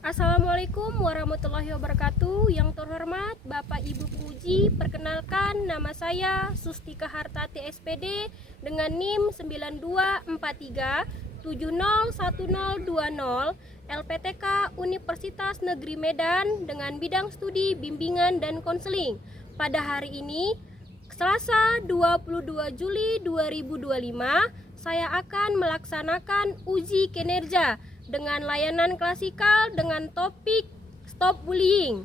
Assalamualaikum warahmatullahi wabarakatuh. Yang terhormat Bapak Ibu penguji, perkenalkan nama saya Sustika Hartati SPD dengan NIM 9243701020 LPTK Universitas Negeri Medan dengan bidang studi bimbingan dan konseling. Pada hari ini, Selasa 22 Juli 2025, saya akan melaksanakan uji kinerja dengan layanan klasikal dengan topik Stop Bullying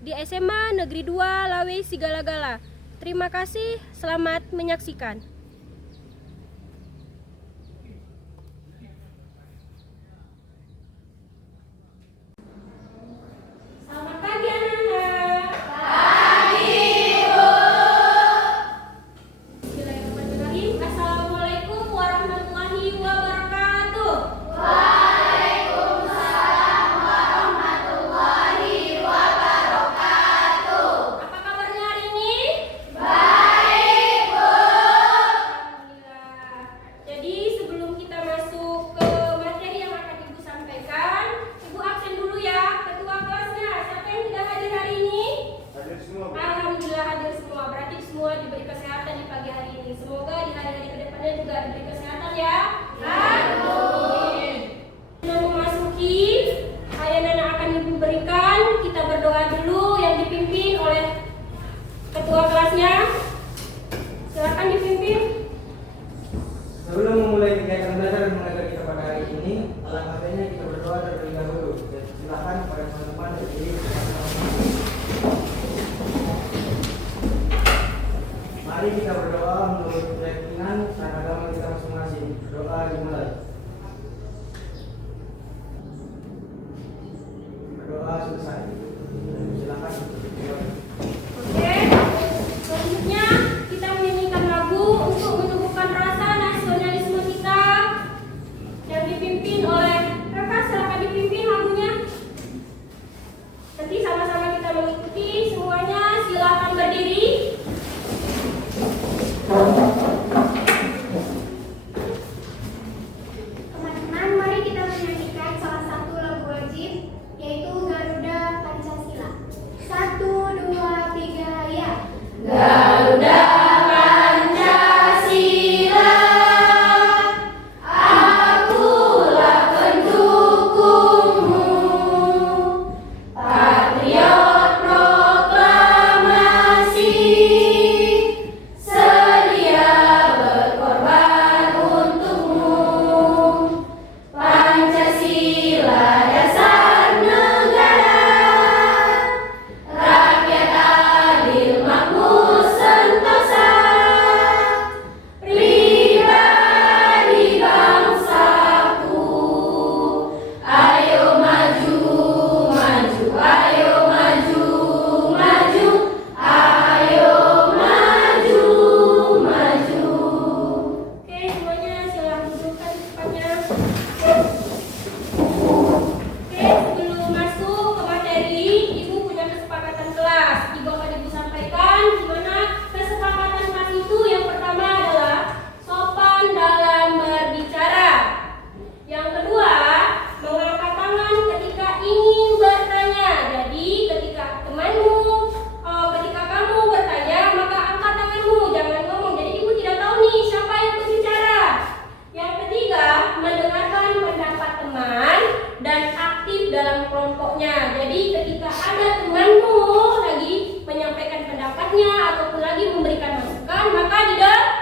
di SMA Negeri 2 Lawe Sigalagala. Terima kasih, selamat menyaksikan. Selamat pagi anak-anak. Pagi, Bu. Bismillahirrahmanirrahim. Assalamualaikum warahmatullahi wabarakatuh. Diberi kesehatan di pagi hari ini. Semoga di hari-hari kedepannya juga diberi kesehatan ya. Amin. Kita memasuki layanan yang akan Ibu berikan. Kita berdoa dulu yang dipimpin oleh ketua kelasnya. Silakan dipimpin. Sebelum memulai kegiatan belajar dan mengajar kita pada hari ini, alangkah baiknya kita berdoa terlebih dahulu. Silakan pada teman-teman berdiri. Mari kita berdoa menurut keyakinan dan agama kita masing-masing. Doa dimulai. Berdoa selesai. Silakan. Oke. Selanjutnya kita menyanyikan lagu untuk menumbuhkan rasa nasionalisme kita yang dipimpin oleh Kakak. Silakan dipimpin lagunya. Nanti sama-sama kita mengikuti semuanya. Silakan berdiri. Teman-teman, mari kita menyanyikan salah satu lagu wajib, yaitu Garuda Pancasila. 1, 2, 3, ya. Garuda Pancasila, akulah pendukungmu, patriot proklamasi, sedia berkorban untukmu. Pancasila dasar negara, rakyat adil makmur sentosa, pribadi bangsaku. Ayo maju, maju, ayo maju, maju, ayo maju, maju. Oke, semuanya silakan dudukkan tempatnya. Oke, sebelum masuk ke materi, Ibu punya kesepakatan kelas. Ibu akan Ibu sampaikan gimana kesepakatan kelas itu. Yang pertama adalah sopan dalam berbicara. Yang kedua, mengangkat tangan ketika ingin bertanya. Jadi ketika ketika kamu bertanya, maka angkat tanganmu, jangan ngomong. Jadi Ibu tidak tahu nih siapa yang berbicara. Yang ketiga, mendengarkan pendapat teman dan aktif dalam kelompoknya. Jadi ketika ada temanmu lagi menyampaikan pendapatnya ataupun lagi memberikan masukan, maka didengar.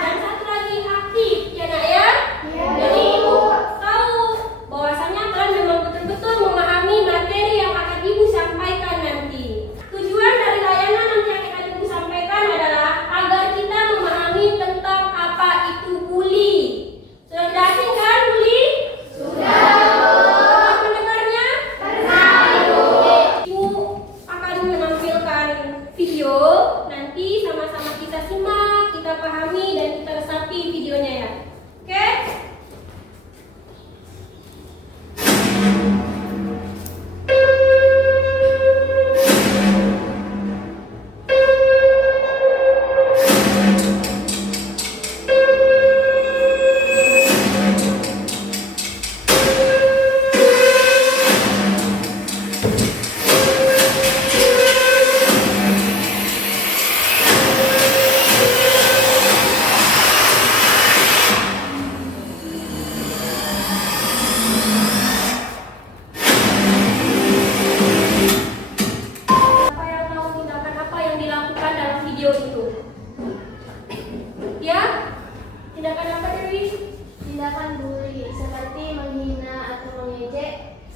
Dan satu lagi, aktif, ya nak ya? Jadi Ibu tahu bahwasanya kalian memang betul-betul memahami materi yang akan Ibu sampaikan nanti. Tujuan dari layanan nanti yang akan Ibu sampaikan adalah agar kita memahami tentang apa itu bully. Sudah asing kan bully? Sudah. Mendengarnya? Ibu akan menampilkan video, nanti sama-sama kita simak.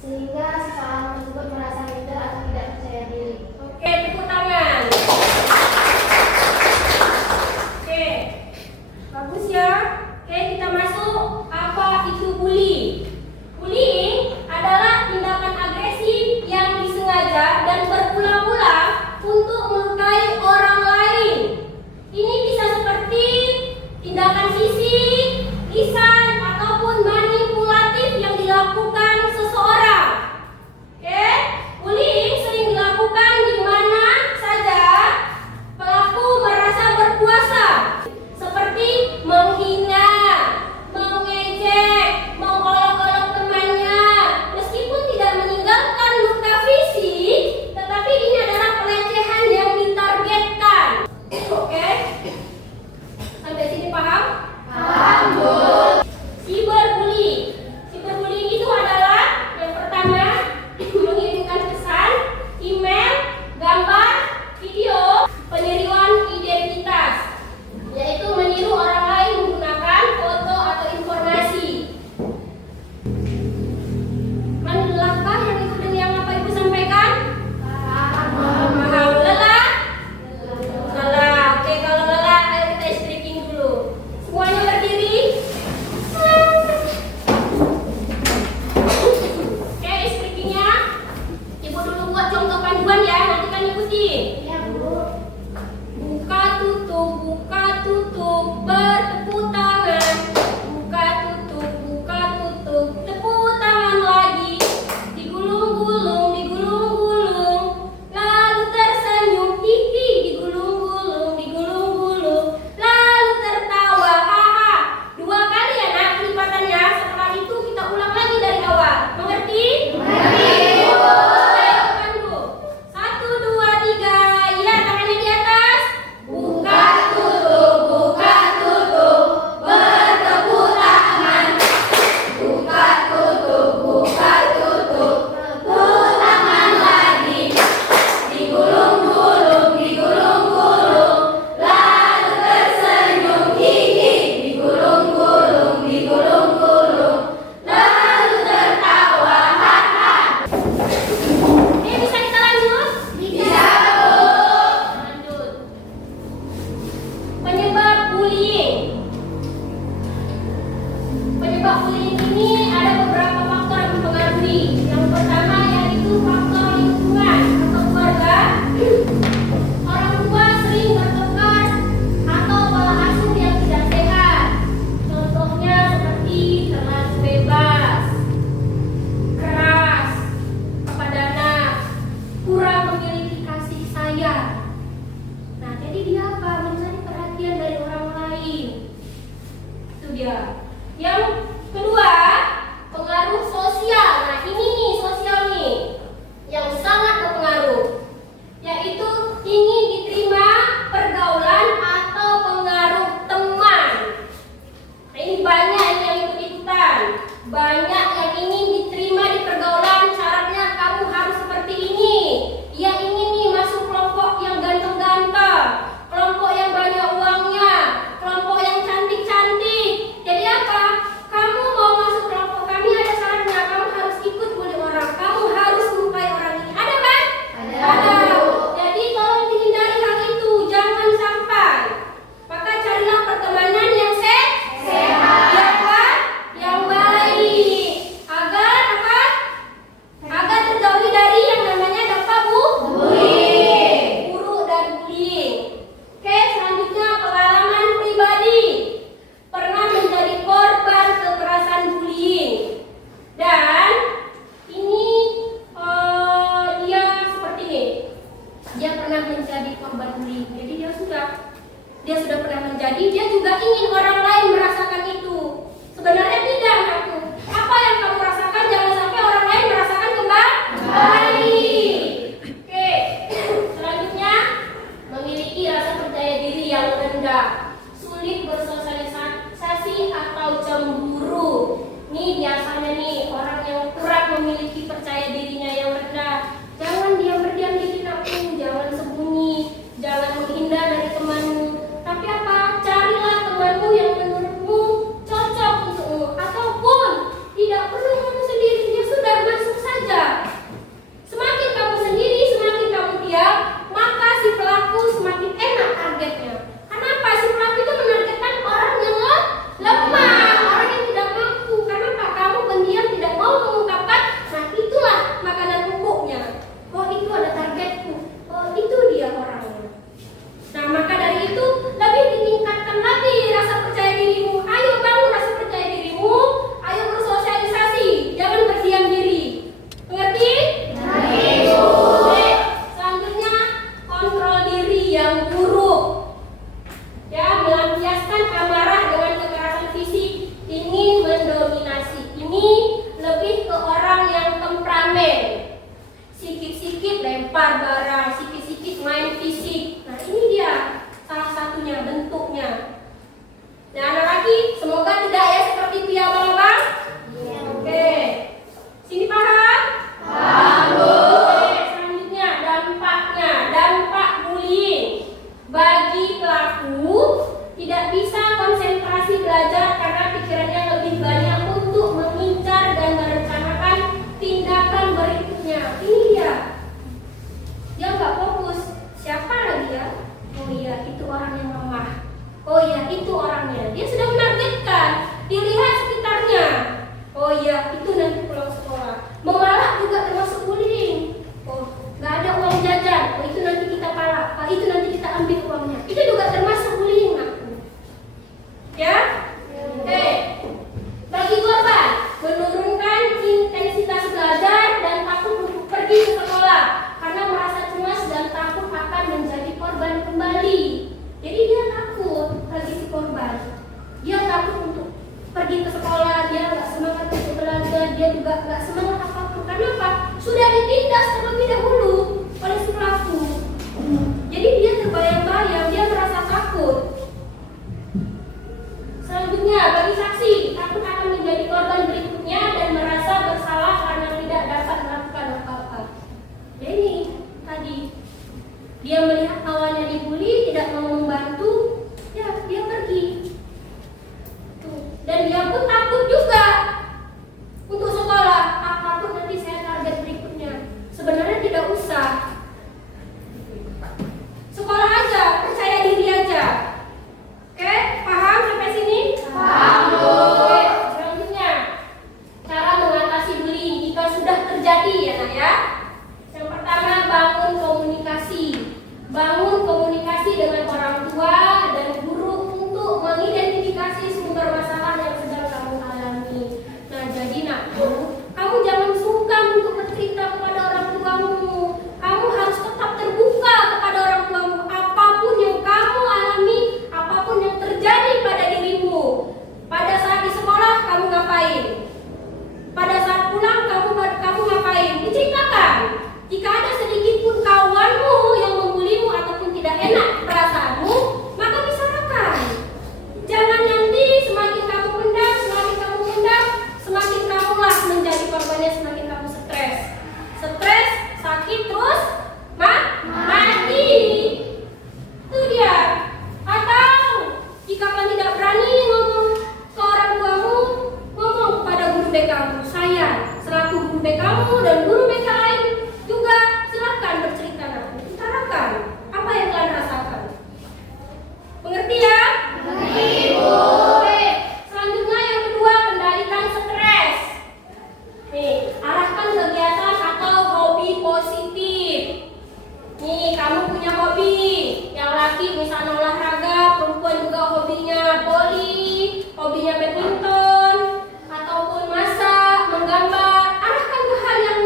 sehingga seseorang tersebut merasa minder atau tidak percaya diri. Oke, tepuk tangan. Oke, bagus ya. Oke, kita masuk. Apa itu bully? Bullying adalah tindakan agresif yang disengaja dan berulang-ulang untuk melukai orang lain. Ini bisa seperti tindakan fisik, lisan, ataupun manipulatif yang dilakukan seseorang. Oke, bullying sering dilakukan di mana saja pelaku merasa berkuasa, seperti menghina, mengejek, mengolok-olok temannya. Meskipun tidak meninggalkan luka fisik, tetapi ini adalah pelecehan yang ditargetkan. Oke, sampai sini paham? Paham, Bu. Cyberbullying. Cyberbullying itu adalah yang pertama mengirimkan pesan, email, gambar, video, peniruan identitas, yaitu meniru orang lain menggunakan foto atau informasi. Melelahkah yang ikut dengan yang apa Ibu sampaikan? Paham. Lelah? Lelah. Oke, kalau lelah ayo kita stretching dulu. Semuanya berdiri. Oke, stretchingnya Ibu dulu buat contoh panduan ya, nanti kan ikutin. Ya, Bu. Buka tutup, bertepuk tangan. Buka tutup, tepuk tangan lagi. Digulung-gulung, lalu tersenyum, hihi. Digulung-gulung, lalu tertawa, haha. 2 kali ya nak kelipatannya. Setelah itu kita ulang lagi dari awal. Mengerti? Mengerti. Ayo pandu. 1, 2, 3. Ya, tangannya di atas. Buka tutup, bertepuk tangan. Buka tutup, tepuk tangan lagi. Digulung-gulung, lalu tersenyum, hihi. Digulung-gulung, lalu tertawa, haha. Bisa kita lanjut? Bisa, Bu. Lanjut. Penyebab bullying. Penyebab bullying ini ada beberapa faktor yang mempengaruhi. Yang pertama yaitu faktor lingkungan atau keluarga. Orang tua sering bertengkar atau pola asuh yang tidak sehat. Contohnya seperti terlalu bebas, keras kepada anak, kurang memiliki kasih sayang. Nah, jadi dia apa? Mencari perhatian dari orang lain. Itu dia. Yang kedua, pengaruh sosial. Nah, ini nih sosial lempar barang, sikit-sikit main fisik. Nah ini dia salah satunya bentuknya. Nah anak lagi, semoga tidak ya seperti itu ya abang-abang. Oke, sini paham? Paham. Oke, selanjutnya dampaknya, dampak bullying bagi pelaku tidak bisa konsentrasi belajar karena pikirannya lebih banyak untuk mengincar dan merencanakan tindakan berikutnya. Ini dia nggak fokus. Siapa lagi ya? Oh iya, itu orang yang lemah. Oh iya, itu orangnya. Dia sudah menargetkan. Dilihat sekitarnya. Oh iya, itu nanti pulang sekolah. Memalak juga termasuk bullying. Oh, nggak ada uang jajan. Oh itu nanti kita palak. Oh itu nanti kita ambil uangnya. Itu juga termasuk bullying aku. Ya? Oke. Bagi korban, menurunkan intensitas belajar dan takut untuk pergi ke sekolah karena merasa cemas dan takut akan menjadi korban kembali. Jadi dia takut lagi si korban. Dia takut untuk pergi ke sekolah, dia nggak semangat untuk belajar, dia juga nggak semangat apapun. Karena apa? Sudah ditindas terlebih dahulu oleh si pelaku. Jadi dia terbayang-bayang, dia merasa takut. Selanjutnya, bagi saksi, takut akan menjadi korban berikutnya dan merasa bersalah karena tidak dapat melakukan apa-apa. Jadi ini tadi, dia melihat kawannya dibully, tidak mau membantu, ya dia pergi. Tuh. Dan dia pun takut juga untuk sekolah. Takut nanti saya target berikutnya. Sebenarnya tidak usah. Sekolah aja, percaya diri aja. Oke, paham sampai sini? Paham. Oke, selanjutnya cara mengatasi bullying jika sudah terjadi ya nak ya. Yang pertama, bangun komunikasi. Bangun komunikasi dengan orang tua dan guru untuk mengidentifikasi sumber masalah yang sedang kamu alami. Nah, jadi nakku, kamu jangan sungkan untuk bercerita kepada orang tuamu. Kamu harus tetap terbuka kepada orang tuamu. Apapun yang kamu alami, apapun yang terjadi pada dirimu. Pada saat di sekolah kamu ngapain? Pada saat pulang kamu ngapain? Diceritakan. Jika ada sedikit pun kawanmu yang membulimu ataupun tidak enak perasaanmu, maka bicarakan. Jangan nanti semakin kamu pendam, semakin kamulah menjadi korbannya, semakin kamu stres. Stres, sakit terus, mati. Itu dia. Atau jika kalian tidak berani ngomong ke orang tuamu, ngomong kepada guru BK kamu. Saya selaku guru BK kamu dan guru BK lain juga silakan bercerita nanti. Utarakan apa yang kalian rasakan. Mengerti ya? Mengerti, Bu. Oke. Selanjutnya yang kedua, kendalikan stres. Nih, arahkan kegiatan atau hobi positif. Nih, kamu punya hobi. Yang laki misalnya olahraga, perempuan juga hobinya voli, hobinya badminton, ataupun masak, menggambar. Arahkan ke hal yang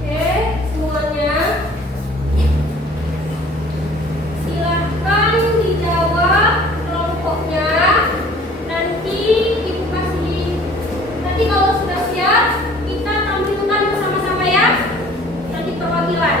Oke, semuanya. Silahkan dijawab kelompoknya. Nanti Ibu kasih. Nanti kalau sudah siap, kita tampilkan bersama-sama ya. Nanti perwakilan.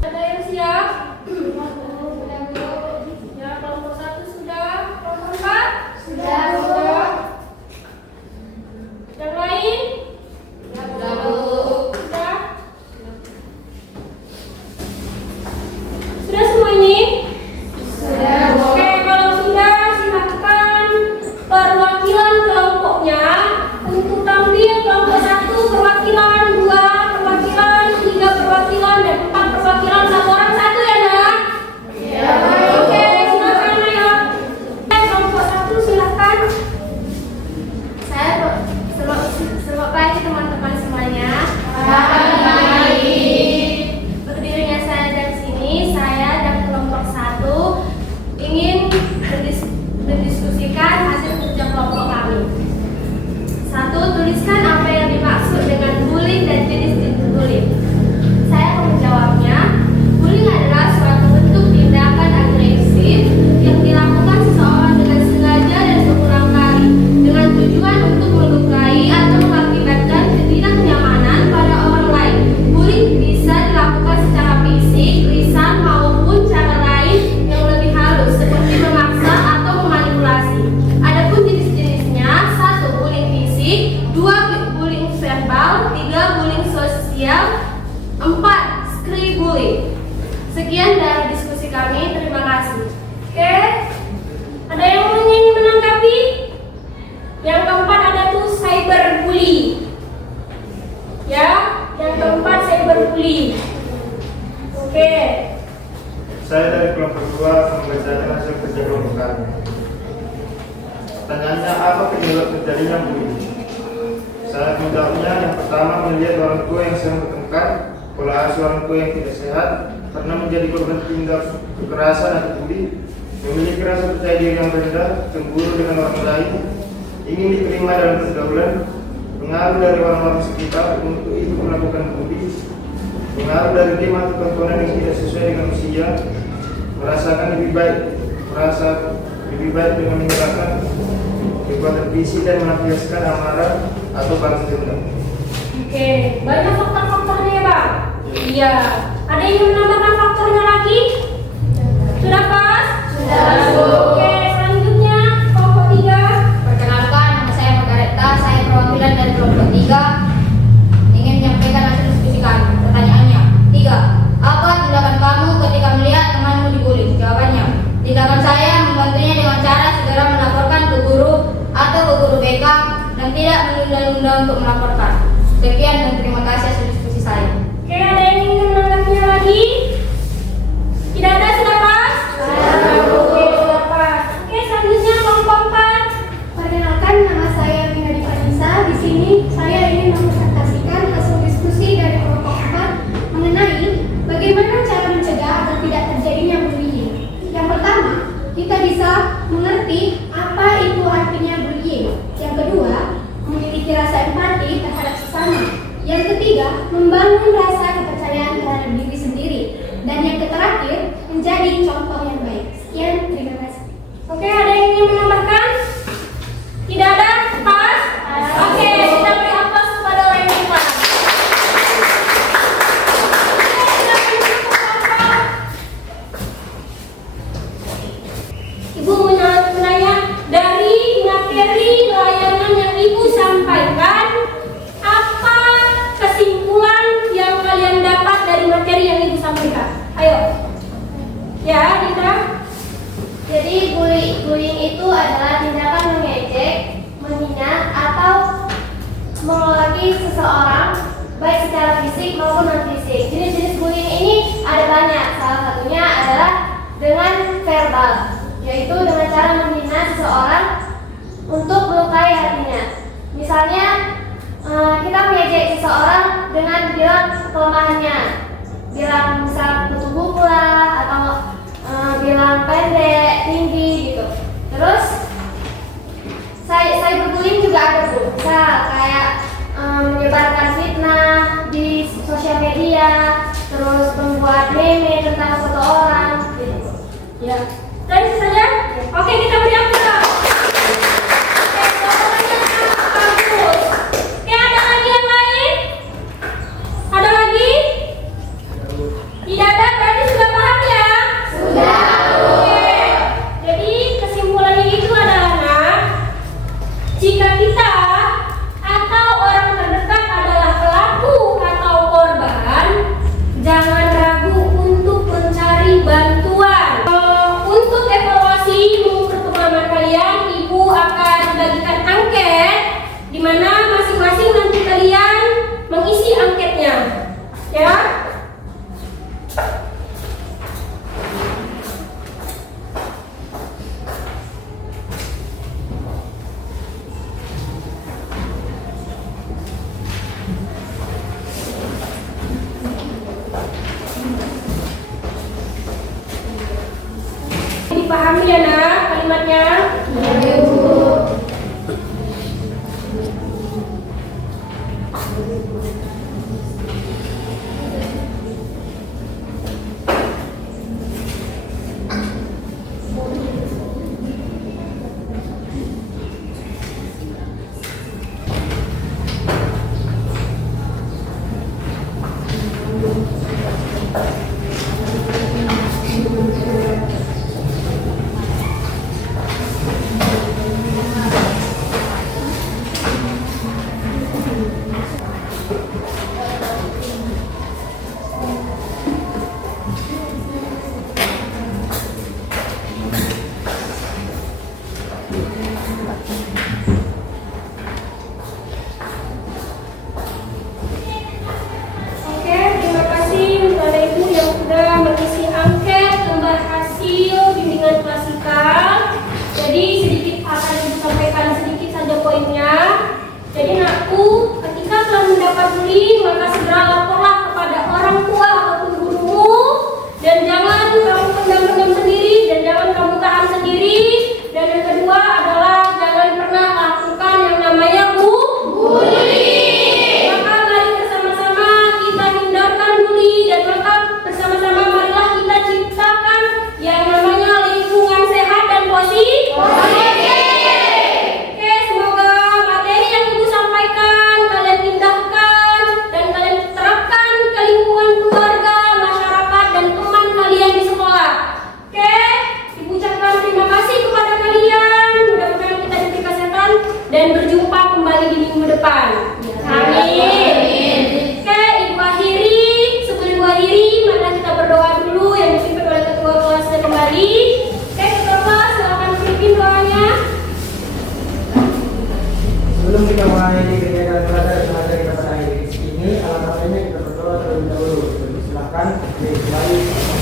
Ada yang siap? Ya, kelompok 1 sudah, kelompok 4 sudah. Yang lain? Sudah. Sudah semua ini? Oke, kalau sudah silakan perwakilan kelompoknya untuk tampil. Kelompok 1 perwakilan, 2 perwakilan, 3 perwakilan, dan 4 perwakilan. Satu orang satu ya, nak? Oke, silakan ayo. Kelompok 1 silakan. Selamat pagi teman-teman semuanya. Berdirinya saya dari sini, saya dan kelompok 1 ingin mendiskusikan hasil kerja kelompok kami. 1. Tuliskan apa yang dimaksud dengan bullying dan jenis-jenis bullying. Saya akan menjawabnya. Bullying adalah suatu bentuk tindakan agresif yang dilakukan seseorang dengan sengaja dan berulang kali dengan tujuan untuk melukai atau mengakibatkan ketidaknyamanan pada orang lain. Bullying bisa dilakukan secara fisik, lisan, maupun cara lain yang lebih halus seperti memaksa atau memanipulasi. Adapun jenis-jenisnya: 1. Bullying fisik, 2. Bullying verbal, 3. Bullying sosial, 4. Street bullying. Sekian dari diskusi kami, terima kasih. Oke, ada yang ingin menanggapi? Yang keempat ada tuh cyberbully. Ya, yang keempat cyberbully. Oke, Saya dari kelompok 2 akan membacakan hasil kerja kelompok kami. Pertanyaannya, apa penyebab terjadinya bullying? Saya menjawabnya. Yang pertama, melihat orang tua yang sering bertengkar, pola asuh orang tua yang tidak sehat, pernah menjadi korban tindak kekerasan atau bully, memiliki rasa percaya diri yang rendah, cemburu dengan orang lain, ingin diterima dalam pergaulan, pengaruh dari orang-orang sekitar untuk itu melakukan bully, pengaruh dari game atau tontonan yang tidak sesuai dengan usia, merasa lebih baik dengan menyerahkan kekuatan fisik dan melampiaskan amarah atau balas dendam. oke, banyak faktor-faktornya ya, Bang? Iya. Ada yang menambahkan faktornya lagi? Sudah pas? Oke, selanjutnya kelompok 3. Perkenalkan, nama saya Margareta, saya perwakilan dari kelompok 3. Ingin menyampaikan hasil diskusi kami. Pertanyaannya, 3. Apa tindakan kamu ketika melihat temanmu dibully? Jawabannya, tindakan saya membantunya dengan cara segera melaporkan ke guru atau ke guru BK dan tidak menunda-nunda untuk melaporkan. Sekian dan terima kasih atas diskusi saya. Oke, ada yang ingin menanggapinya membangun rasa kepercayaan terhadap diri sendiri, dan yang terakhir menjadi contoh yang baik. Sekian, terima kasih. Oke, ada yang ingin menambahkan? Tidak ada? Pas? Oke, kita beri aplaus kepada orang yang pas. Ibu menanya, dari materi layanan yang Ibu sampaikan, apa kesimpulan yang kalian dapat dari materi yang Ibu sampaikan? Ayo. Ya, Dinda. Jadi bullying itu adalah tindakan mengejek, menghina, atau mengelaki seseorang baik secara fisik maupun non fisik. Jenis-jenis bullying ini ada banyak. Salah satunya adalah dengan verbal, yaitu dengan cara menghina seseorang untuk melukai hatinya. Misalnya kita mengejek seseorang dengan bilang kelemahannya, bilang misal kutu buku lah, atau bilang pendek, tinggi gitu. Terus cyberbullying juga ada, Bu. Misal kayak menyebarkan fitnah di sosial media, terus membuat meme tentang foto orang gitu. Ya. Dan itu saja. Oke, kita beri aplaus. Oke, jawabannya sangat bagus. Oke, ada lagi yang lain? Ada lagi? Tidak ada, berarti sudah paham ya? Sudah. Oke. Jadi kesimpulannya itu adalah, nak, jika kita atau orang terdekat adalah pelaku atau korban, jangan ragu untuk mencari bantuan. Untuk evaluasi mengukur pemahaman kalian, Ibu akan bagikan angket di mana masing-masing nanti kalian mengisi anketnya. Ya. Dipahami ya, nak, kalimatnya? Ya, Bu. Oke, terima kasih kepada Ibu yang sudah mengisi angket gambar hasil bimbingan klasikal. Jadi sedikit akan Ibu sampaikan sedikit saja poinnya. Jadi, nakku, ketika telah mendapat bullying, maka segera laporlah kepada orang tua ataupun gurumu, dan jangan kamu pendam-pendam sendiri, dan jangan kamu tahan sendiri. Dan yang kedua adalah jangan pernah lakukan yang namanya bullying. Maka mari bersama-sama kita hindarkan bully, dan maka bersama-sama marilah kita ciptakan yang namanya lingkungan sehat dan positif. Oke, semoga materi yang Ibu sampaikan kalian indahkan dan kalian terapkan ke lingkungan keluarga, masyarakat, dan teman kalian di sekolah. Oke, Ibu ucapkan terima kasih kepada kalian. Mudah-mudahan kita diberi kesehatan dan berjumpa kembali di minggu depan. Amin. Oke, Ibu akhiri. Sebelum Ibu akhiri, mari kita berdoa dulu yang dipimpin oleh ketua kelasnya kembali. Oke, ketua kelas silakan pimpin doanya. Sebelum kita mengakhiri kegiatan belajar dan mengajar kita pada hari ini, alangkah baiknya kita berdoa terlebih dahulu. Silakan, kembali.